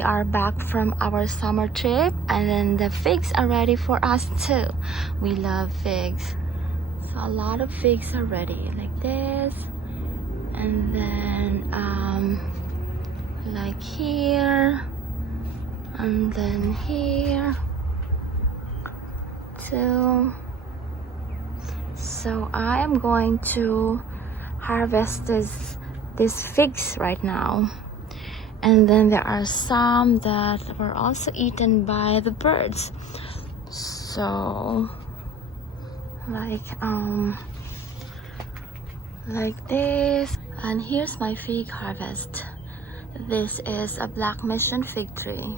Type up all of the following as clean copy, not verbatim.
we are back from our summer trip, and then the figs are ready for us too. We love figs, so a lot of figs are ready like this, and then like here, and then here too. So I am going to harvest these figs right now. And then there are some that were also eaten by the birds. So like this. And here's my fig harvest. This is a Black Mission fig tree.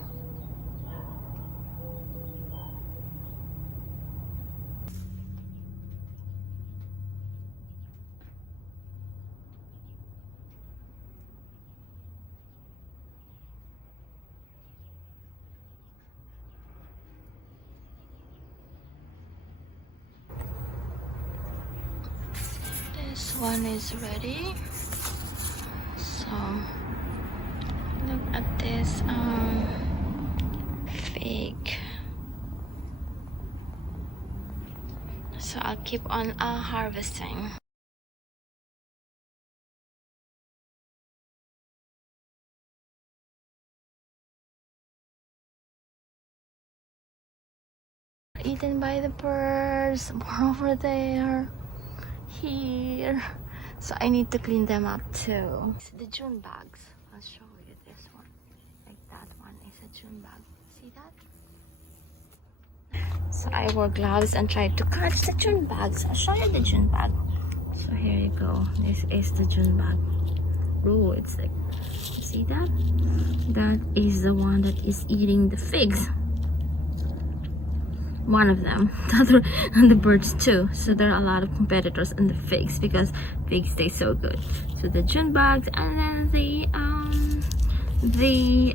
This one is ready. So look at this fig. So I'll keep on harvesting. Eaten by the birds. More over there, here. So I need to clean them up too. It's the June bags. I'll show you this one. Like that one is a June bag. See that? So I wore gloves and tried to catch the June bags. I'll show you the June bag. So here you go. This is the June bag. Oh, it's like, you see that? That is the one that is eating the figs. One of them. And the birds too. So there are a lot of competitors in the figs because figs taste so good. So the June bags, and then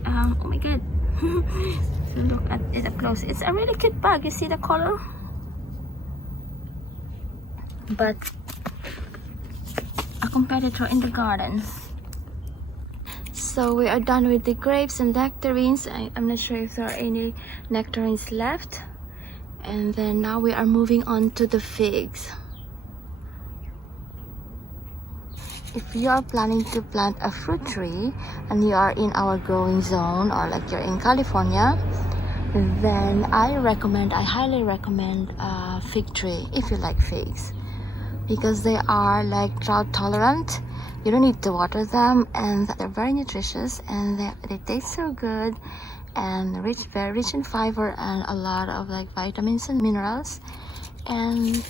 oh my god. So look at it up close. It's a really cute bag. You see the color? But a competitor in the garden. So we are done with the grapes and nectarines. I'm not sure if there are any nectarines left. And then now we are moving on to the figs. If you are planning to plant a fruit tree and you are in our growing zone, or like you're in California, then I highly recommend a fig tree if you like figs, because they are like drought tolerant. You don't need to water them, and they're very nutritious, and they taste so good, and very rich in fiber and a lot of like vitamins and minerals. And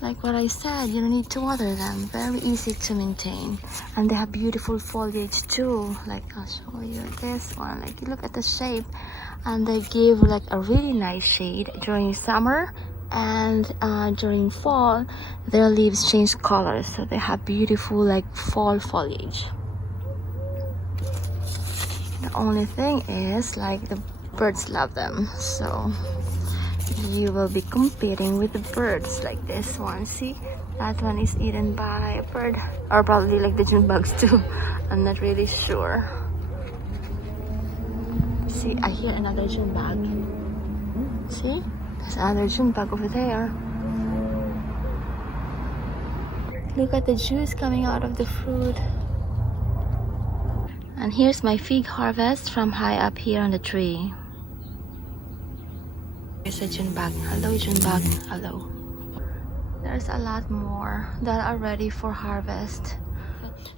like what I said, you don't need to water them. Very easy to maintain, and they have beautiful foliage too. Like I'll show you this one. Like you look at the shape, and they give like a really nice shade during summer, and during fall their leaves change color, so they have beautiful like fall foliage. The only thing is like the birds love them, so you will be competing with the birds. Like this one, see, that one is eaten by a bird, or probably like the June bugs too. I'm not really sure. See, I hear another June bug. See, there's another June bug over there. Look at the juice coming out of the fruit. And here's my fig harvest from high up here on the tree. Here's a June bug. Hello, June bug. Hello. There's a lot more that are ready for harvest.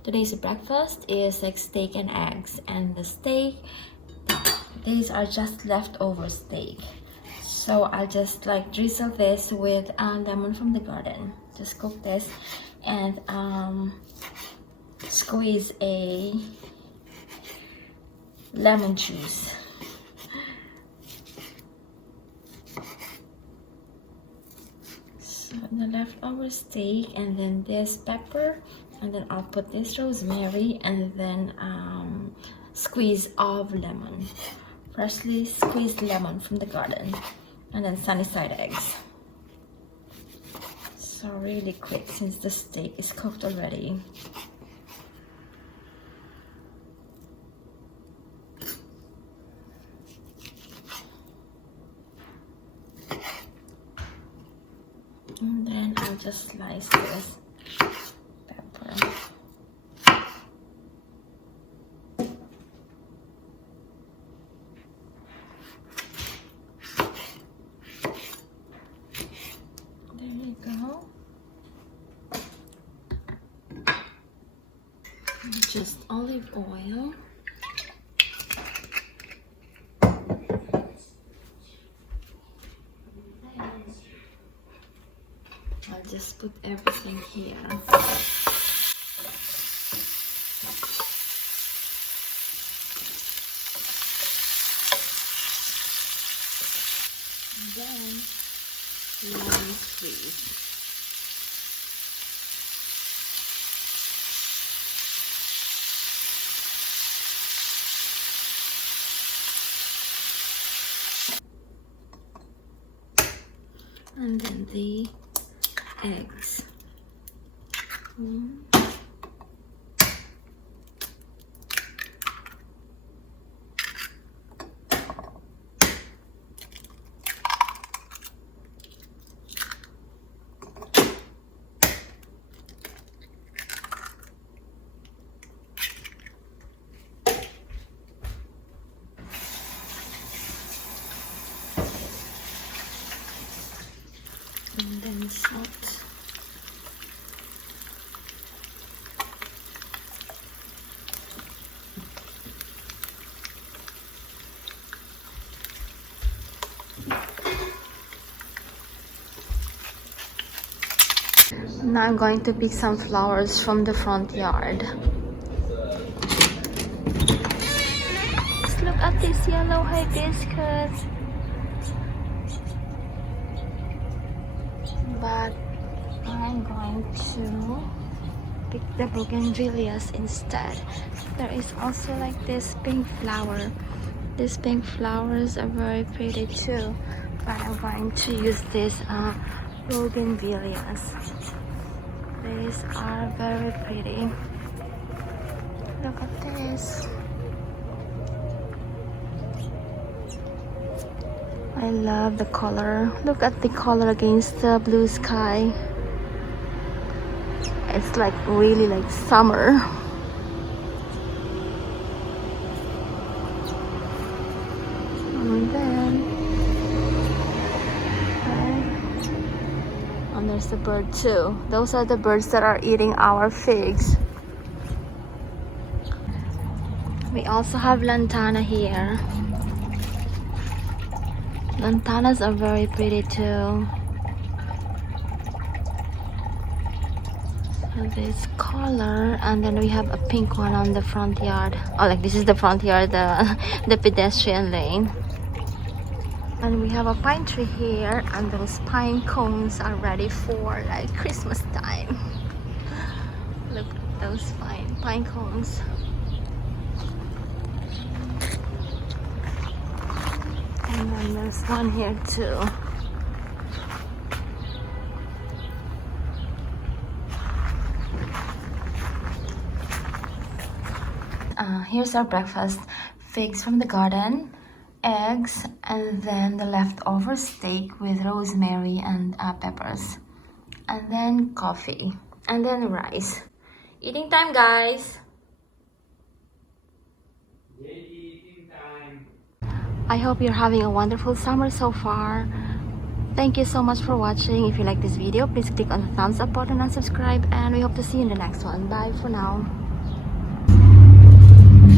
Today's breakfast is like steak and eggs, and the steak, these are just leftover steak. So I'll just like drizzle this with lemon from the garden. Just cook this and squeeze a lemon juice. So the leftover steak, and then this pepper, and then I'll put this rosemary, and then squeeze of lemon, freshly squeezed lemon from the garden, and then sunny side eggs. So really quick since the steak is cooked already. And then I'll just slice this pepper. There you go. Just olive oil. I'll just put everything here. And then lemon squeeze. And then the eggs. And then salt. Now I'm going to pick some flowers from the front yard. Just look at this yellow hibiscus. But I'm going to pick the bougainvilleas instead. There is also like this pink flower. These pink flowers are very pretty too, but I'm going to use these bougainvilleas. These are very pretty. Look at this. I love the color. Look at the color against the blue sky. It's like really like summer. And then and there's the bird too. Those are the birds that are eating our figs. We also have lantana here. Lantanas are very pretty too. And this color, and then we have a pink one on the front yard. Oh, like this is the front yard, the pedestrian lane. And we have a pine tree here, and those pine cones are ready for like Christmas time. Look at those pine cones. And then there's one here too. Here's our breakfast. Figs from the garden, eggs, and then the leftover steak with rosemary and peppers. And then coffee. And then rice. Eating time, guys! Eating time. I hope you're having a wonderful summer so far. Thank you so much for watching. If you like this video, please click on the thumbs up button and subscribe. And we hope to see you in the next one. Bye for now.